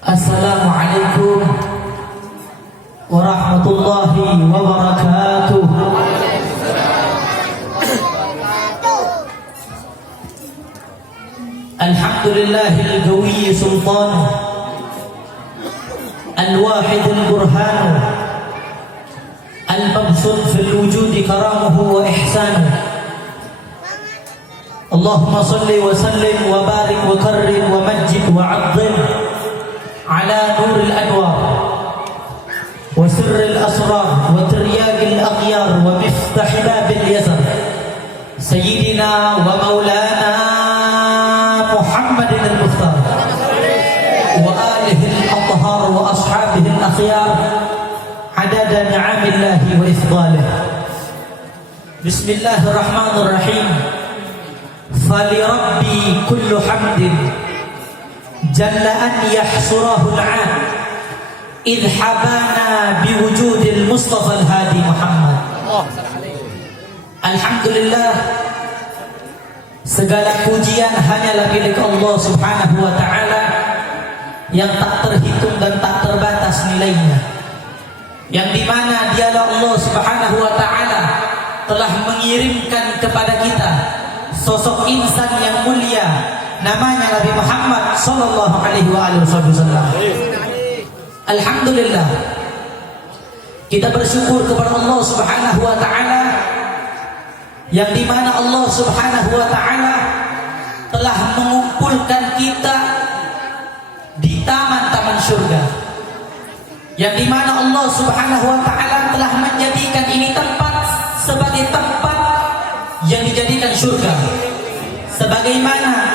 Assalamualaikum warahmatullahi wabarakatuh. Alhamdulillahil qawiyyi sultan al-wahidil burhan al-mabsut fil wujudi karamuhu wa ihsanuhu. Allahumma salli wa sallim wa barik wa karrim wa majjid wa 'azzim ala nuril anwar wa sirril asrar wa tiryaqil aghyar wa miftah babil yasar sayyidina wa maulana Muhammadin al-Mukhtar wa alihi al-athhar wa ashabihi al-akhyar adada ni'amillahi wa ifdalihi. Bismillahirrahmanirrahim. Fali rabbi kullu hamdin jalla an yahsurahu al-'ad idh habana biwujudil Mustafa al-Hadi Muhammad. Alhamdulillah, segala pujian hanyalah milik Allah Subhanahu wa ta'ala yang tak terhitung dan tak terbatas nilainya, yang dimana dialah Allah Subhanahu wa ta'ala telah mengirimkan kepada kita sosok insan yang mulia, namanya Nabi Muhammad sallallahu alaihi wasallam. Alhamdulillah, kita bersyukur kepada Allah Subhanahu wa ta'ala yang dimana Allah Subhanahu wa ta'ala telah mengumpulkan kita di taman-taman surga, yang dimana Allah Subhanahu wa ta'ala telah menjadikan ini tempat sebagai tempat yang dijadikan surga. Sebagaimana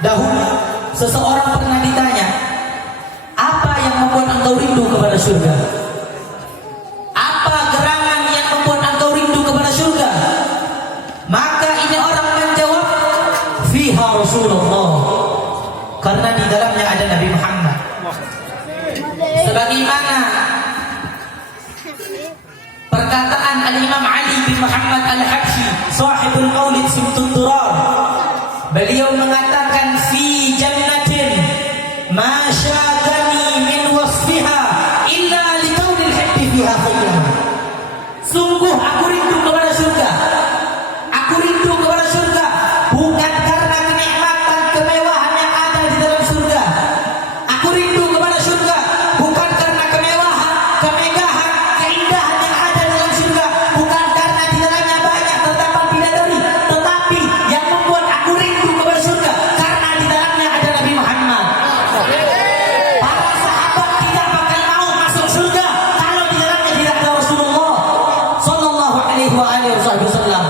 dahulu seseorang pernah ditanya, apa yang membuat engkau rindu kepada surga? Apa gerangan yang membuat engkau rindu kepada surga? Maka ini orang menjawab, fiha Rasulullah, karena di dalamnya ada Nabi Muhammad. Sebagaimana perkataan Al-Imam Ali bin Muhammad Al-Habsyi, sahibul Maulid Simtud Durar, beliau mengatakan, fi jannatin ma syagani min wasfiha illa li kaunil hibbi fiha khayran. Sungguh aku rindu kepada surga. Aku rindu kepada surga bukan karena kenikmatan, kemewahan yang ada di dalam surga. Aku rindu kepada surga bukan karena kemewahan, kemegahan, keindahan yang ada dalam surga, bukan karena di dalamnya banyak tetapan bidadari, tetapi yang membuat aku rindu kepada surga karena di dalamnya ada Nabi Muhammad. Para sahabat tidak bakal mau masuk surga kalau di dalamnya tidak ada Rasulullah sallallahu alaihi wasallam.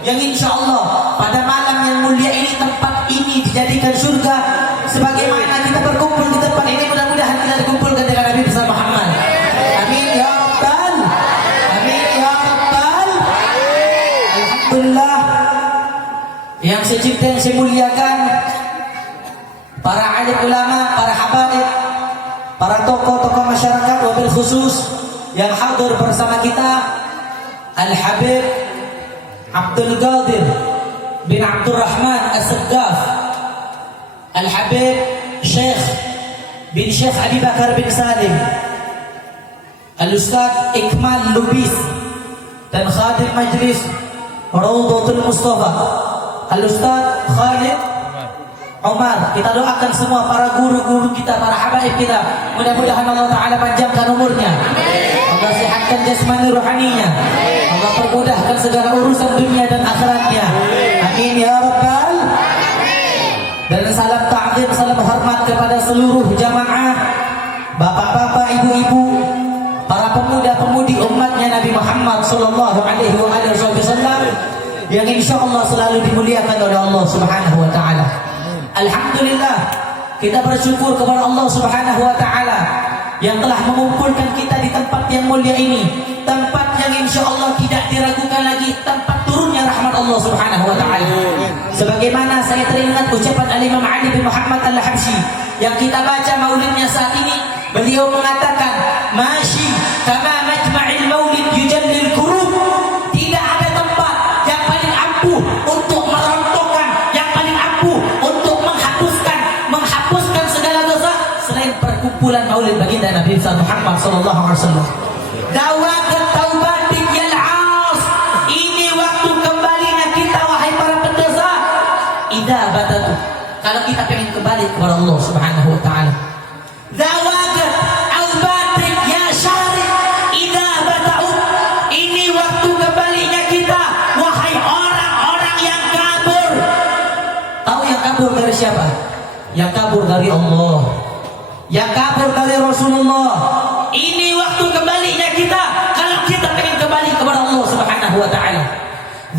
Yang insya Allah pada malam yang mulia ini, tempat ini dijadikan surga. Sebagaimana kita berkumpul di tempat ini, mudah-mudahan kita dikumpulkan dengan Nabi besar Muhammad. Amin ya rabbal, amin ya rabbal. Alhamdulillah, yang saya cinta, yang saya muliakan, para alim ulama, para habaib, para tokoh-tokoh masyarakat, wabil khusus yang hadir bersama kita, Al-Habib Abdul Qadir bin Abdul Rahman As-Saggaf, Al-Habib Syekh bin Syekh Abi Bakar bin Salim, Al-Ustaz Ikmal Lubis, dan khadim majlis Rawdatul Mustafa, Al-Ustaz Khalid Umar. Kita doakan semua para guru-guru kita, para habaib kita, mudah-mudahan Allah Ta'ala panjangkan umurnya, Allah sehatkan jasmani rohaninya, Allah permudahkan segala urusan dunia dan akhiratnya. Amin ya rabbal. Dan salam ta'zim, salam hormat kepada seluruh jamaah, bapak-bapak, ibu-ibu, para pemuda-pemudi umatnya Nabi Muhammad sallallahu alaihi wasallam yang insya Allah selalu dimuliakan oleh Allah Subhanahu wa ta'ala. Alhamdulillah, kita bersyukur kepada Allah Subhanahu wa ta'ala yang telah mengumpulkan kita di tempat yang mulia ini, tempat yang insya Allah tidak diragukan lagi tempat turunnya rahmat Allah Subhanahu wa ta'ala. Sebagaimana saya teringat ucapan Al-Imam Ali bin Muhammad Al-Habsyi yang kita baca maulidnya saat ini, beliau mengatakan, masyi kama majma'il maulid yujallil kurub. Tidak ada tempat yang paling ampuh untuk merontokkan, yang paling ampuh untuk menghapuskan perkumpulan maulid baginda Nabi Muhammad sallallahu alaihi wasallam. Dawaqat taubatik yal as. Ini waktu kembalinya kita wahai para pendosa. Idza batatu. Kalau kita ingin kembali kepada Allah Subhanahu wa taala. Dawaqat taubatik ya syari. Idza batau. Ini waktu kembalinya kita wahai orang-orang yang kabur. Tahu yang kabur dari siapa? Yang kabur dari Allah, yang kabur dari Rasulullah. Ini waktu kembalinya kita kalau kita ingin kembali kepada Allah Subhanahu wa taala.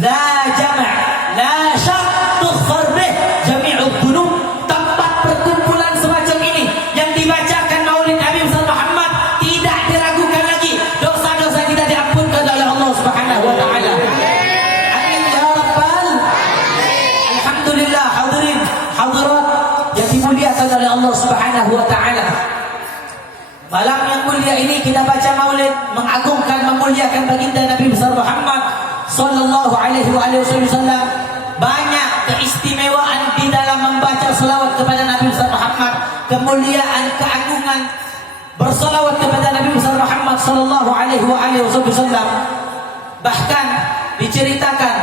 La jama' la syart tughfar bih jami'ud dhunub. Tempat perkumpulan semacam ini yang dibacakan maulid Nabi Muhammad tidak diragukan lagi dosa-dosa kita diampunkan oleh Allah Subhanahu wa taala. Amin ya rabbal. Alhamdulillah hadirin hadirat yang dimuliakan oleh Allah Subhanahu wa taala. Malam yang mulia ini kita baca maulid mengagungkan memuliakan baginda Nabi besar Muhammad sallallahu alaihi wasallam. Banyak keistimewaan di dalam membaca selawat kepada Nabi besar Muhammad, kemuliaan, keagungan berselawat kepada Nabi besar Muhammad sallallahu alaihi wasallam. Bahkan diceritakan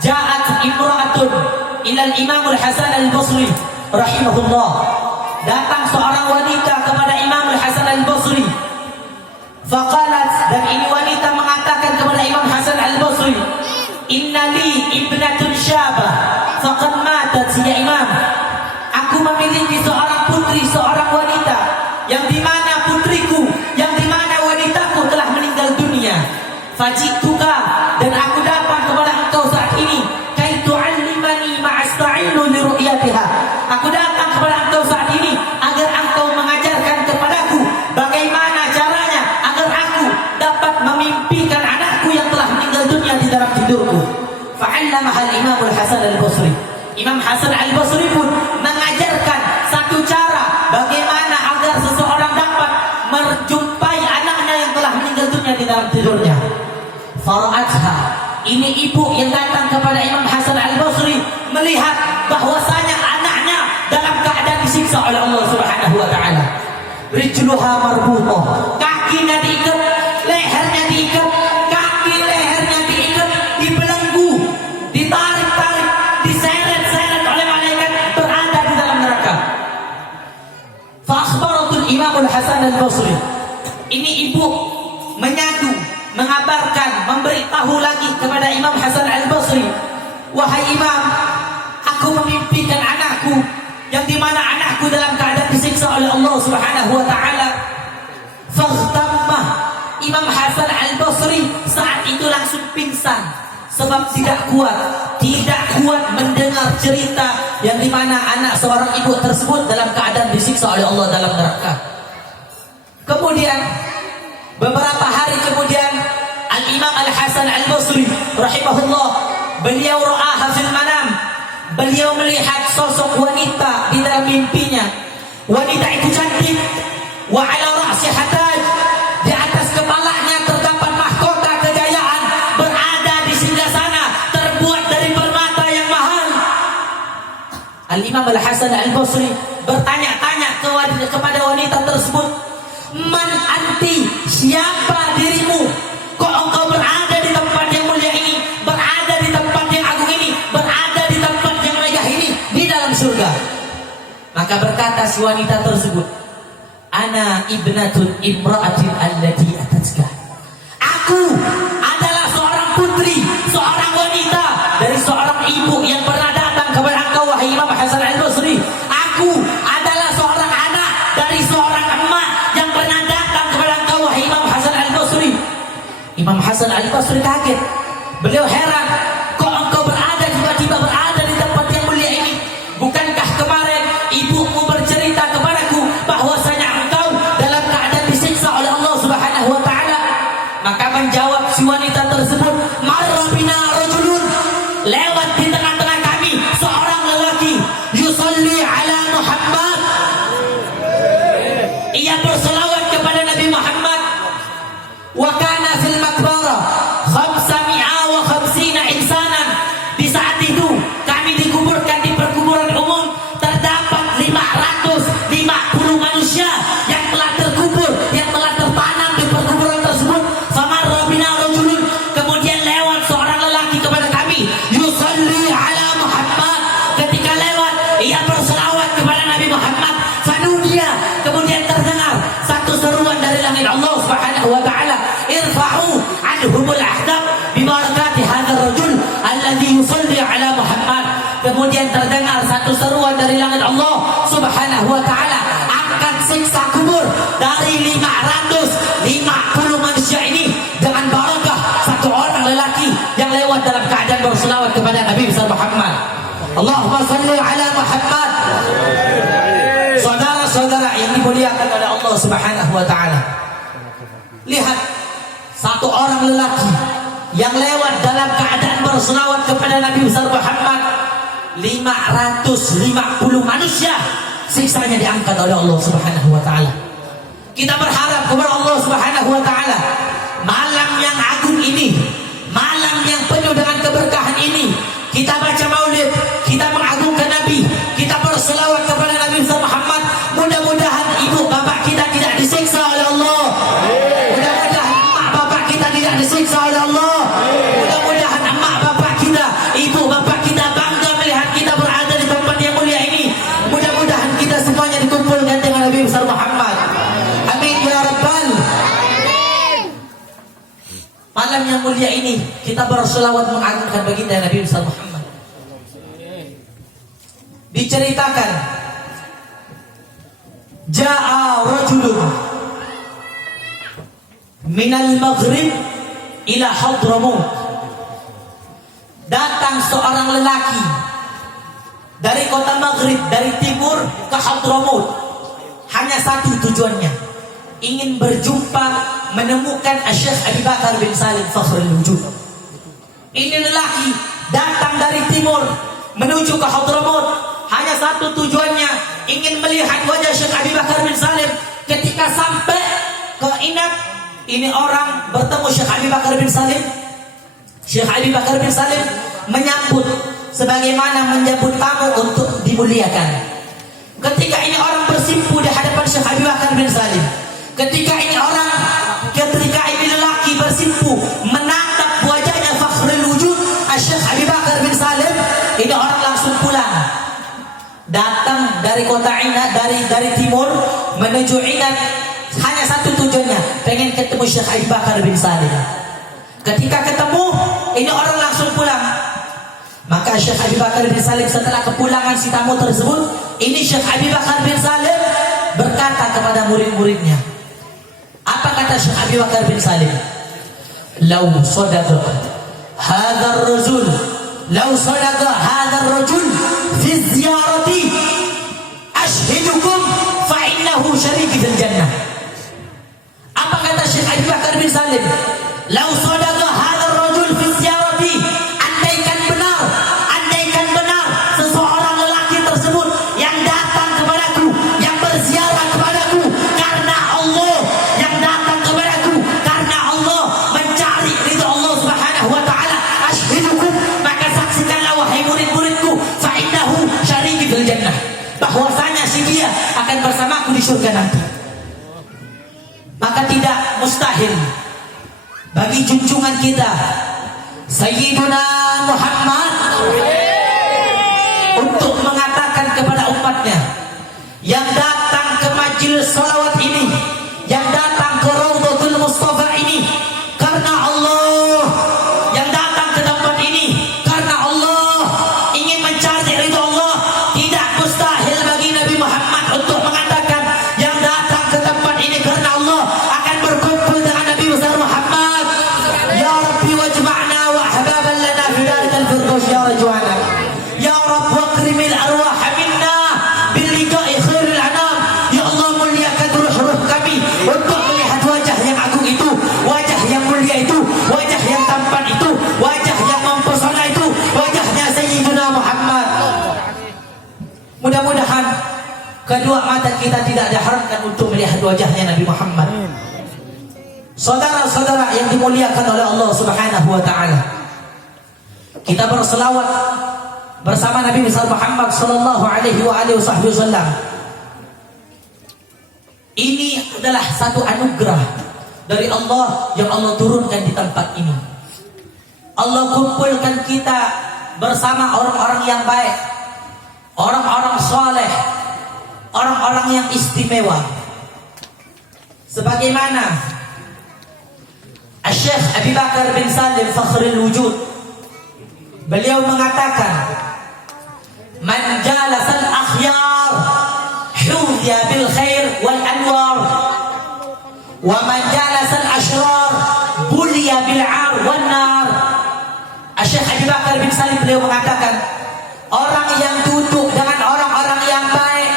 ja'at imra'atun ila al-Imam al-Hasan al-Basri rahimahullah. Datang seorang wanita kepada Imam Al-Hasan Al-Basri. Faqalat, dan ini wanita mengatakan kepada Imam Hasan Al-Basri, "Inna li ibnatun syabah faqad matat ya Imam." Aku memiliki seorang putri, seorang wanita yang di mana putriku, yang di mana wanitaku telah meninggal dunia. Fajituka, dan aku datang kepada engkau saat ini kai tu'allimani ma'asta'inu li ru'yatiha. Aku datang kepada engkau saat ini agar engkau mengajarkan kepadaku bagaimana caranya agar aku dapat memimpikan anakku yang telah meninggal dunia di dalam tidurku. Fa'allamaha al-Imam Al-Hasan Al-Basri. Imam Hasan Al-Basri pun mengajarkan satu cara bagaimana agar seseorang dapat menjumpai anaknya yang telah meninggal dunia di dalam tidurnya. Fara'atha, ini ibu yang datang kepada Imam Hasan Al-Basri melihat bahwasanya anaknya dalam keadaan disiksa oleh Allah Subhanahu wa taala. Rijluha marbutah, kakinya diikat, lehernya diikat, kaki lehernya diikat, dibelenggu, ditarik-tarik, diseret-seret oleh malaikat, berada di dalam neraka. Fa akhbaratul Imam Al-Hasan Al-Basri. Ini ibu menyadu, mengabarkan, memberitahu lagi kepada Imam Hasan Al-Basri, "Wahai Imam, aku memimpikan anakku yang dimana anakku dalam keadaan disiksa oleh Allah Subhanahu wa taala." Faghtammah, Imam Hasan Al-Basri saat itu langsung pingsan sebab tidak kuat mendengar cerita yang dimana anak seorang ibu tersebut dalam keadaan disiksa oleh Allah dalam neraka. Kemudian beberapa hari kemudian Al-Imam Al-Hasan Al-Basri rahimahullah, beliau ra'aha fil manam, beliau melihat sosok wanita di dalam mimpinya. Wanita itu cantik, wa ala ra'siha taj, di atas kepalanya terdapat mahkota kejayaan, berada di singgasana terbuat dari permata yang mahal. Al-Imam Al-Hasan Al-Basri bertanya-tanya kepada wanita tersebut, "Man anti, siapa dirimu? Kok engkau berada di tempat yang mulia ini, berada di tempat yang agung ini, berada di tempat yang megah ini, di dalam surga?" Maka berkata si wanita tersebut, "Ana ibnatun imra'atin allati atatka." Aku adalah seorang putri, seorang wanita dari seorang ibu yang pernah datang kepada engkau wahai Imam Hasan Al-Basri. Aku adalah seorang anak dari seorang emak yang pernah datang kepada engkau wahai Imam Hasan Al-Basri. Imam Hasan Al-Basri kaget. Beliau heran, kok engkau berada tiba-tiba berada di tempat yang mulia ini? Bukankah kemarin ibumu bercerita kepadaku bahwasanya engkau dalam keadaan disiksa oleh Allah Subhanahu wa taala? Maka menjawab si kemudian terdengar satu seruan dari langit Allah Subhanahu wa taala, angkat siksa kubur dari 550 manusia ini dengan barakah satu orang lelaki yang lewat dalam keadaan berselawat kepada Nabi besar Muhammad. Allahumma salli ala Muhammad. Saudara-saudara yang dimuliakan oleh Allah Subhanahu wa taala, lihat satu orang lelaki yang lewat dalam keadaan berselawat kepada Nabi besar Muhammad, 550 manusia siksanya diangkat oleh Allah Subhanahu wa taala. Kita berharap kepada Allah Subhanahu wa taala, malam yang agung ini, malam yang penuh dengan keberkahan ini, kita baca maulid, kita mengagungkan Nabi, kita berselawat kepada Nabi besar Muhammad. Mudah-mudahan ibu bapak kita tidak disiksa oleh Allah. Mudah-mudahan emak bapak kita tidak disiksa oleh Allah. Mudah-mudahan emak bapak kita, ibu bapak kita bangga melihat kita berada di tempat yang mulia ini. Mudah-mudahan kita semuanya dikumpulkan dengan Nabi besar Muhammad. Amin ya rabbal. Malam yang mulia ini kita berselawat mengagungkan baginda Nabi besar Muhammad. Diceritakan, Ja'a rajulun minal maghrib ila Hadramaut. Datang seorang lelaki dari kota Maghrib, dari timur ke Hadramaut. Hanya satu tujuannya, ingin berjumpa, menemukan Syekh Abi Bakar bin Salim Fakhrul Wujud. Ini lelaki datang dari timur menuju ke Hadramaut. Hanya satu tujuannya, ingin melihat wajah Syekh Abi Bakar bin Salim. Ketika sampai ke Inab, ini orang bertemu Syekh Abi Bakar bin Salim. Syekh Abi Bakar bin Salim menyambut sebagaimana menyambut tamu untuk dimuliakan. Ketika ini orang bersimpu di hadapan Syekh Abi Bakar bin Salim, ketika ini lelaki bersimpu menatap wajahnya Fakhrul Wujud Syekh Abi Bakar bin Salim, ini orang langsung pulang. Datang dari kota Inab, dari timur menuju Inab, hanya satu tujuannya, pengen ketemu Syekh Abi Bakar bin Salim. Ketika ketemu, ini orang langsung pulang. Maka Syekh Abi Bakar bin Salim setelah kepulangan si tamu tersebut, ini Syekh Abi Bakar bin Salim berkata kepada murid-muridnya. Apa kata Syekh Abi Bakar bin Salim? Lau sadaqa hadzal rajul, lau sadaqa hadzal rajul fi ziyarati ashhidukum fa innahu syariki fil jannah. Apa kata Syekh Abi Bakar bin Salim? Lau sadaqa hadzal rajul fi ziyarati, andaikan benar seseorang lelaki tersebut yang datang kepadaku, yang berziarah kepadaku karena Allah, yang datang kepadaku karena Allah, mencari ridha Allah Subhanahu wa taala, ashhidukum, maka saksikanlah wahai murid-muridku, fa innahu syariki fil jannah, bahwasanya si dia akan bersamaku di surga nanti. Maka tidak mustahil bagi junjungan kita Sayyiduna Muhammad untuk mengatakan kepada umatnya yang datang ke majelis salawat ini, yang datang ke Raudhatul Mustafa ini karena Allah, yang datang ke tempat ini karena Allah, ingin mencari ridha Allah. Tidak mustahil bagi Nabi Muhammad untuk mengatakan yang datang ke tempat ini karena Allah akan berkumpul dengan Nabi besar Muhammad. Ya Rabbi wajma'na wa ahbaban lana fi dalikal firdaus ya rajwana. Ya Rabb wakrimil arwah minna bil liqa'i khairil anam. Ya Allah, muliakan ruh-ruh kami untuk melihat wajah yang agung itu, wajah yang mulia itu, wajah yang tampan itu, wajah yang mempesona itu, wajahnya Sayyidina Muhammad. Mudah-mudahan kedua mata kita tidak diharamkan untuk melihat wajahnya Nabi Muhammad. Saudara-saudara yang dimuliakan oleh Allah Subhanahu wa taala, kita berselawat bersama Nabi besar Muhammad sallallahu alaihi wasallam. Ini adalah satu anugerah dari Allah yang Allah turunkan di tempat ini. Allah kumpulkan kita bersama orang-orang yang baik, orang-orang saleh, orang-orang yang istimewa. Sebagaimana Syekh Abi Bakar bin Salim Fakhrul Wujud, beliau mengatakan, Wa man jalasal ashrar buliya bil 'ar wan nar. Syekh Abu Bakar bin Salim beliau mengatakan, orang yang duduk dengan orang-orang yang baik,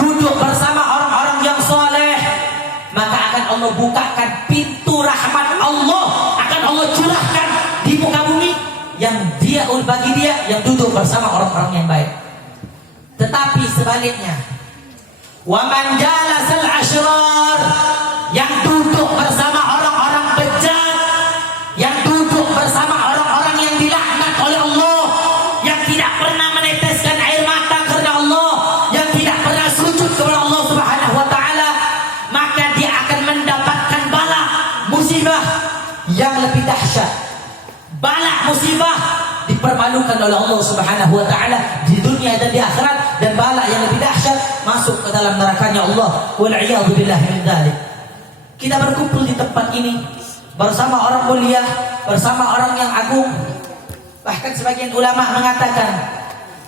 duduk bersama orang-orang yang soleh, maka akan Allah bukakan pintu rahmat Allah, akan Allah curahkan di muka bumi yang dia bagi dia yang duduk bersama orang-orang yang baik. Tetapi sebaliknya, wa man jalasal ashrar, yang duduk bersama orang-orang bejat, yang duduk bersama orang-orang yang dilaknat oleh Allah, yang tidak pernah meneteskan air mata karena Allah, yang tidak pernah sujud kepada Allah Subhanahu wa taala, maka dia akan mendapatkan bala musibah yang lebih dahsyat. Bala musibah dipermalukan oleh Allah Subhanahu wa taala di dunia dan di akhirat, dan bala yang lebih dahsyat masuk ke dalam nerakanya Allah. Wal a'yadu billahi min dzalik. Kita berkumpul di tempat ini bersama orang mulia, bersama orang yang agung. Bahkan sebagian ulama mengatakan,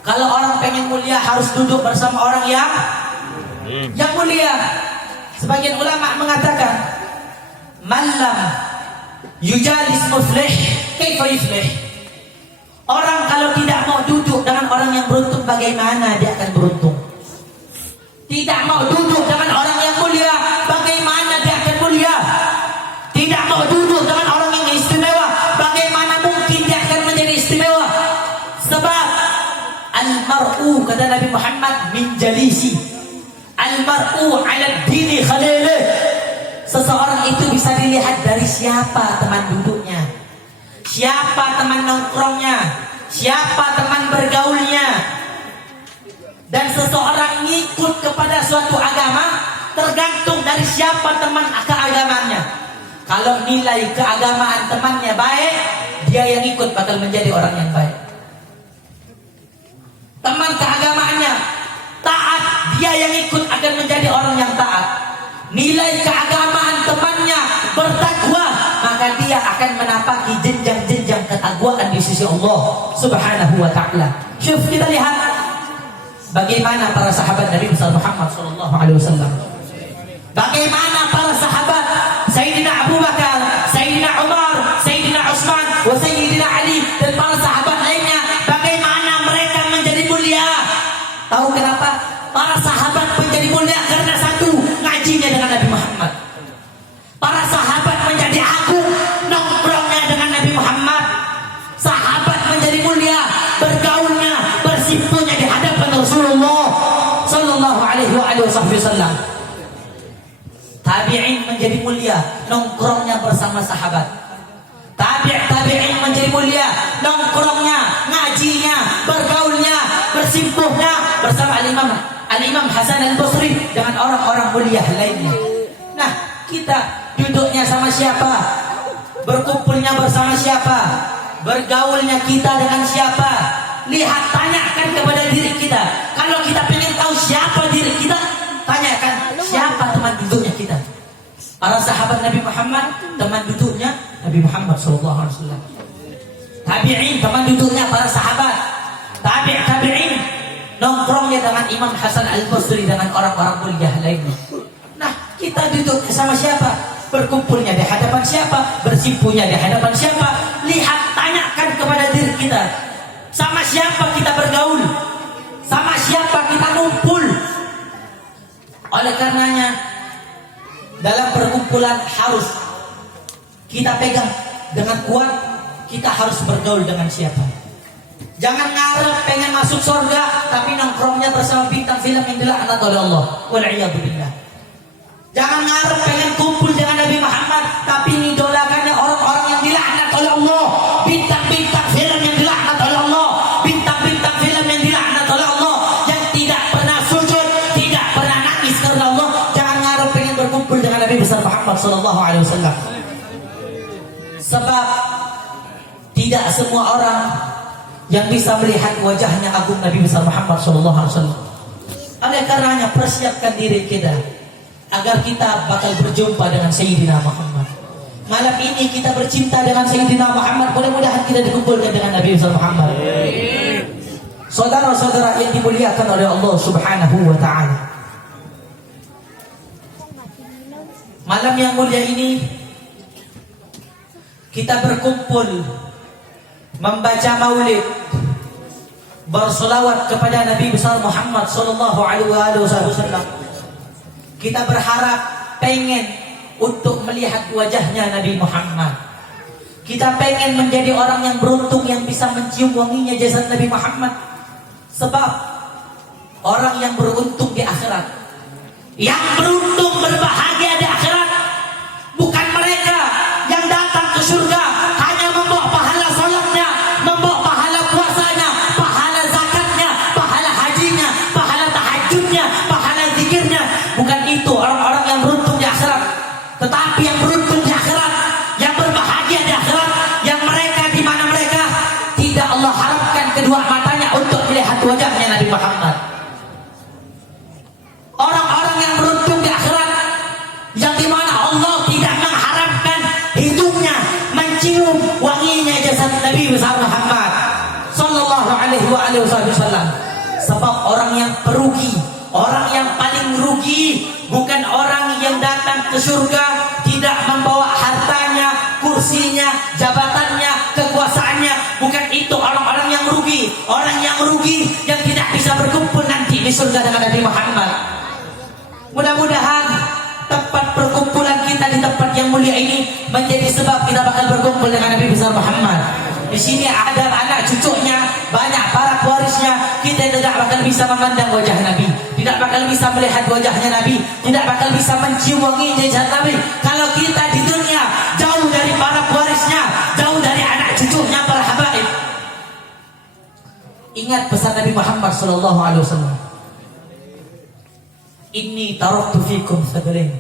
kalau orang pengen mulia harus duduk bersama orang yang mulia. Sebagian ulama mengatakan, man lam yujalis muflih kaifa yuflih. Orang kalau tidak mau duduk dengan orang yang beruntung, bagaimana dia akan beruntung? Tidak mau duduk dengan orang yang mulia, bagaimana dia akan mulia? Tidak mau duduk dengan orang yang istimewa, bagaimana mungkin dia akan menjadi istimewa? Sebab al-mar'u, kata Nabi Muhammad, min jalisi, al-mar'u ala dini khalilih. Seseorang itu bisa dilihat dari siapa teman duduknya, siapa teman nongkrongnya, siapa teman bergaulnya. Dan seseorang ngikut kepada suatu agama tergantung dari siapa teman keagamannya. Kalau nilai keagamaan temannya baik, dia yang ikut bakal menjadi orang yang baik. Teman keagamaannya taat, dia yang ikut akan menjadi orang yang taat. Nilai keagamaan temannya bertakwa, maka dia akan menapaki jenjang-jenjang ketakwaan di sisi Allah Subhanahu wa taala. Syuf, kita lihat bagaimana para sahabat Nabi Muhammad sallallahu alaihi wasallam. Bagaimana para sahabat Sayyidina Abu Bakar, Sayyidina Umar, Sayyidina Utsman, wa Sayyidina Ali, dan para sahabat lainnya, bagaimana mereka menjadi mulia. Tahu kenapa? Para sahabat menjadi mulia karena satu, ngajinya dengan Nabi Muhammad. Para sahabat menjadi agung, nongkrongnya dengan Nabi Muhammad. Sahabat menjadi mulia, bergaulnya, bersimpunya di hadapan Rasulullah sallallahu alaihi wasallam. Tabi'in menjadi mulia, nongkrongnya bersama sahabat. Tabi'in menjadi mulia, nongkrongnya, ngajinya, bergaulnya, bersimpuhnya bersama Al-Imam Hasan Al-Basri dengan orang-orang mulia lainnya. Nah, kita duduknya sama siapa? Berkumpulnya bersama siapa? Bergaulnya kita dengan siapa? Lihat, tanyakan kepada diri kita. Kalau kita pengen tahu siapa diri kita, tanyakan siapa teman duduknya kita. Para sahabat Nabi Muhammad, teman duduknya Nabi Muhammad SAW. Tabi'in, teman duduknya para sahabat. Tabi'in, nongkrongnya dengan Imam Hasan Al-Basri dengan orang-orang mulia lainnya. Nah, kita duduk sama siapa? Berkumpulnya di hadapan siapa? Bersimpunya di hadapan siapa? Lihat, tanyakan kepada diri kita. Sama siapa kita bergaul? Sama siapa kita ngumpul? Oleh karenanya, dalam perkumpulan harus kita pegang dengan kuat, kita harus bergaul dengan siapa. Jangan ngarep pengen masuk surga tapi nongkrongnya bersama bintang film yang dilaknat oleh Allah. Wal'iyadu billah. Jangan ngarep pengen kumpul dengan Nabi Muhammad tapi idolakannya orang-orang yang dilaknat oleh Allah. Bintang-bintang film yang dilaknat oleh Allah. Bintang-bintang film yang dilaknat oleh Allah, yang tidak pernah sujud, tidak pernah nangis karena Allah. Jangan ngarep pengen berkumpul dengan Nabi besar Muhammad sallallahu alaihi wasallam. Sebab tidak semua orang yang bisa melihat wajahnya agung Nabi besar Muhammad sallallahu alaihi wasallam. Oleh karenanya, persiapkan diri kita agar kita bakal berjumpa dengan Sayyidina Muhammad. Malam ini kita bercinta dengan Sayyidina Muhammad. Mudah-mudahan kita dikumpulkan dengan Nabi besar Muhammad. Saudara-saudara yang dimuliakan oleh Allah Subhanahu wa taala, Malam yang mulia ini kita berkumpul membaca maulid, bersolawat kepada Nabi besar Muhammad sallallahu alaihi wasallam. Kita berharap, pengen untuk melihat wajahnya Nabi Muhammad. Kita pengen menjadi orang yang beruntung yang bisa mencium wanginya jasad Nabi Muhammad. Sebab orang yang beruntung di akhirat, yang beruntung berbahagia di akhirat, bukan mereka yang datang ke surga hanya membawa pahala salatnya, membawa pahala puasanya, pahala zakatnya, pahala hajinya, pahala tahajudnya, pahala zikirnya. Bukan itu orang-orang yang beruntung di akhirat. Tetapi yang beruntung di akhirat, yang berbahagia di akhirat, yang mereka di mana mereka tidak Allah harapkan kedua matanya untuk melihat wajahnya Nabi Muhammad. Orang-orang yang beruntung di akhirat, yang di mana Allah tidak mengharapkan hidungnya mencium wanginya jasad Nabi besar Muhammad sallallahu alaihi wasallam. Sebab orang yang perugi, orang yang paling rugi bukan orang yang datang ke surga tidak membawa hartanya, kursinya, jabatannya, kekuasaannya. Bukan itu orang-orang yang rugi. Orang yang rugi yang tidak bisa berkumpul nanti di surga dengan Nabi Muhammad. Mudah-mudahan tempat perkumpulan kita di tempat yang mulia ini menjadi sebab kita bakal berkumpul dengan Nabi besar Muhammad. Di sini ada anak cucunya, banyak para pewarisnya. Kita tidak bakal bisa memandang wajah Nabi, tidak bakal bisa melihat wajahnya Nabi, tidak bakal bisa mencium wanginya jasad Nabi kalau kita di dunia jauh dari para pewarisnya, jauh dari anak cucunya para habaib. Ingat pesan Nabi Muhammad sallallahu alaihi wasallam. Inni taraktu fikum sabrin.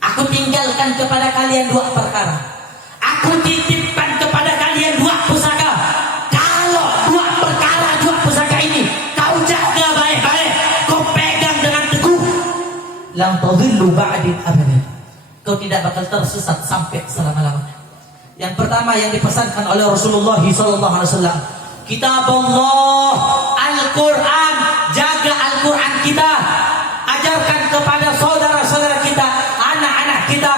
Aku tinggalkan kepada kalian dua perkara. Aku titipkan kepada kalian dua pusaka. Kalau dua perkara, dua pusaka ini kau jaga baik-baik, kau pegang dengan teguh, lam tadhillu ba'di abadan. Kau tidak bakal tersesat sampai selama-lamanya. Yang pertama yang dipesankan oleh Rasulullah sallallahu alaihi wasallam, kitab Allah, Al-Quran. Jaga Al-Quran kita, ajarkan kepada saudara-saudara kita, anak-anak kita,